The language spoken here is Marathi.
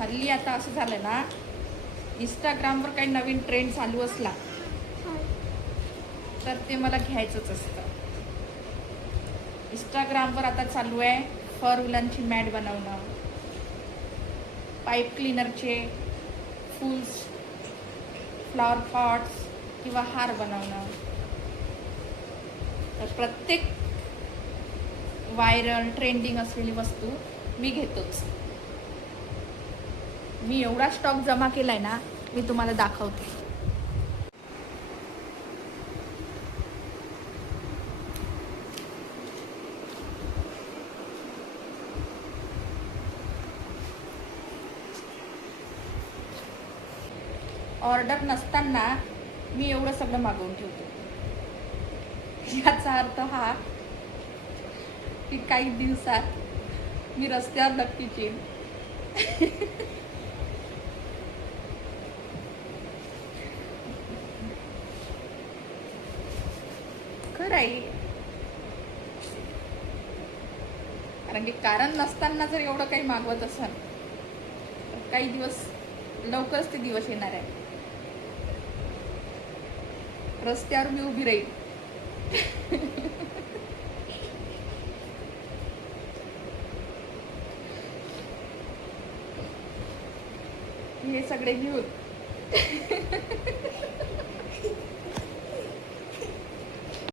हल्ली आता असं झालं ना, इंस्टाग्रामवर काही नवीन ट्रेंड चालू असला तर ते मला घ्यायचंच असतं. इंस्टाग्रामवर आता चालू आहे फर उलनची मॅट बनवणं, पाईप क्लीनरचे फुल्स, फ्लॉवर पॉट्स किंवा हार बनवणं. तर प्रत्येक व्हायरल ट्रेंडिंग असलेली वस्तू मी घेतोच. मी एवढा स्टॉक जमा केलाय ना, मी तुम्हाला दाखवते. ऑर्डर नसताना मी एवढं सगळं मागवून ठेवतो. याचा अर्थ हा की काही दिवसात मी रस्त्यावर नक्कीच येईन. खरं आहे. कारण की कारण नसताना जर एवढं काही मागवत असाल तर काही दिवस लवकरच ते दिवस येणार आहे. रस्त्यावर मी उभी राहील. हे सगळे घेऊन